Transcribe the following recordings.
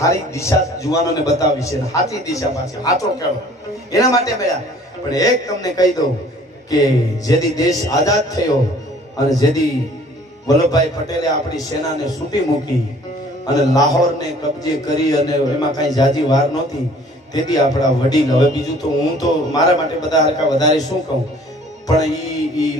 સારી દિશા જુવાનોને બતાવી છે સાચી દિશા પાછી સાચો કેળો એના માટે મળ્યા પણ એક તમને કહી દઉં કે જેથી દેશ આઝાદ થયો અને જેથી વલ્લભભાઈ પટેલે આપણી સેનાને સૂટી મૂકી અને લાહોરને કબજે કરી અને એમાં કાંઈ જાજી વાર નહોતી તેથી આપણા વડીલ. હવે બીજું તો હું તો મારા માટે બધા હરકા વધારે શું કહું? પણ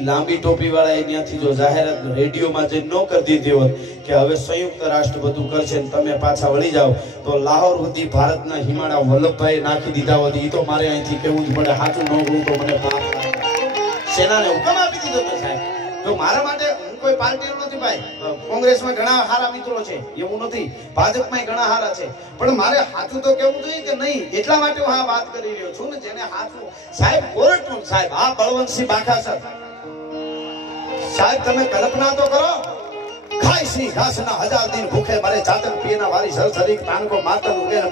લાંબી ટોપી વાળા ત્યાંથી જો જાહેરાત રેડિયોમાં જે ન કરી દીધી હોત કે હવે સંયુક્ત રાષ્ટ્ર બધું કરશે ને તમે પાછા વળી જાઓ, તો લાહોર સુધી ભારતના હિમાળા વલ્લભભાઈ નાખી દીધા હોત. એ તો મારે અહીંથી કહેવું જ પડે, સાચું ન કહું તો મને પાપ સેનાને હુકમ આપી દીધો તો સાહેબ. તો મારા માટે હું કોઈ પાર્ટીનો નથી ભાઈ. કોંગ્રેસમાં ઘણા સારા મિત્રો છે, એવું નથી. ભાજપમાં ઘણા સારા છે. પણ મારે સાચું તો કેવું જોઈએ કે નહીં, એટલા માટે હું આ વાત કરી રહ્યો છું ને જેને સાચું સાહેબ, કોરટનું સાહેબ, આ બળવંતસિંહ બાખા સર. સાહેબ, તમે કલ્પના તો કરો. સિંહ ઘાસના હજાર દિન ભૂખે મરે ચાતક પિયના વારી સર સરીક તાનકો માતર ઉગે ને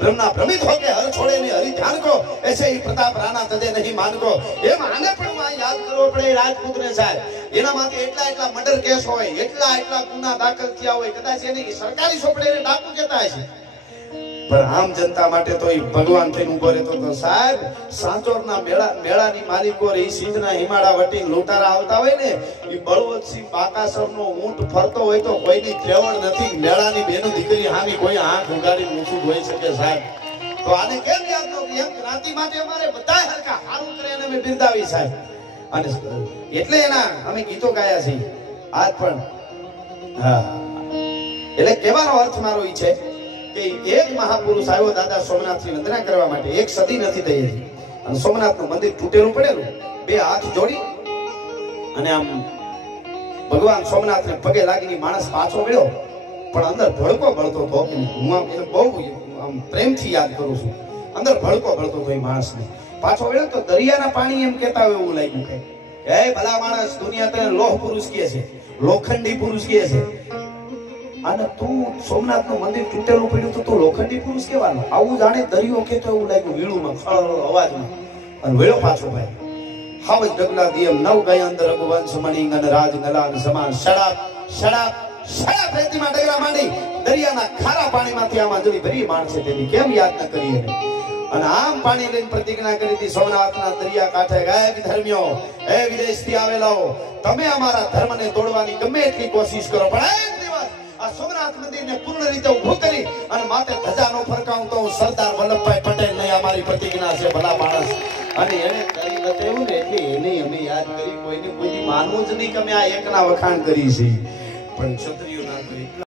બ્રહ્મના ભ્રમિત હોકે હર છોડે ને હરી એસે ही પ્રતાપ રાણા તદે નહીં માનકો. એમ આને પણ યાદ કરવો પડે એ સાહેબ. એના માટે એટલા એટલા મર્ડર કેસ હોય, એટલા એટલા ગુના દાખલ થયા હોય, કદાચ એને ઈ સરકારી સોપડે ડાકુ કહેતા હશે. પણ આમ જનતા માટે તો એ ભગવાન થઈને ઊભો રહેતો તો સાહેબ, સાંચોરના મેળા મેળાની માલિકો ઈ સિંધના હિમાળા વટી લૂંટારા આવતા હોય ને, ઈ બળવંતસિંહ બાકાસરનો ઊંટ ફરતો હોય તો કોઈની કેવળ નથી મેળાની બેનો દીકરી હામી કોઈ આંખ ઉગાડી ઊંચું જોઈ શકે સાહેબ. તો આને કેમ યાદ ન? એમ ક્રાંતિ માટે અમારે બધાય હરકા હારું કરે એને અમે બિરદાવી સાહેબ. અને એટલે એના અમે ગીતો ગાયા છીએ. આજ પણ. હા. એટલે કહેવાનો અર્થ મારો એ છે કે એક મહાપુરુષ આવ્યો દાદા સોમનાથની વંદના કરવા માટે. એક સદી નથી થઈ હજી અને સોમનાથનું મંદિર તૂટેલું પડેલું. બે હાથ જોડી અને આમ ભગવાન સોમનાથને પગે લાગીને માણસ પાછો મળ્યો પણ અંદર ભડકો ભળતો હતો હું બહુ આમ પ્રેમથી યાદ કરું છું. અંદર ભડકો ભળતો હતો એ માણસને. પાછો મળ્યો તો દરિયાના પાણી એમ કહેતા હોય એવું લાગ્યું કે હે ભલા માણસ, દુનિયા તને લોહ પુરુષ કહે છે. લોખંડી પુરુષ કહે છે. અને તું સોમનાથનું મંદિર તૂટેલું પડ્યું તો લોખંડી પુરુષ કેવાનો આવું જાણે દરિયો કેતો એવું લાગ્યું વીળુમાં ખળ અવાજમાં. અને વેળો પાછો ભાઈ. હાવ ડગલા દિયમ નવ ગાય અંદર ભગવાન સમણી અને રાજ નલાન સમાન સડાક સડાક શડાપ રેતીમાં ડગલા માંડી દરિયાના ખારા પાણીમાંથી આમાં જોડી ભરી માણસે તેની. કેમ યાદ ન કરી એને? અને આમ પાણી લઈને પ્રતિજ્ઞા કરી હતી સોમનાથના દરિયા કાંઠે ગાયક ધર્મીઓ, એ વિદેશથી આવેલાઓ, તમે અમારા ધર્મને તોડવાની ગમે એટલી કોશિશ કરો, પણ પૂર્ણ રીતે ઊભો કરી અને માથે ધજાનો ફરકાવું તો સરદાર વલ્લભભાઈ પટેલ નહીં અમારી પ્રતિજ્ઞા છે, ભલા માણસ. અને એને કરી બતાવ્યું ને એટલે એને અમે યાદ કરી, કોઈને કોઈ માનવું જ નહીં કે અમે આ એકના વખાણ કરી છે પણ ક્ષત્રિય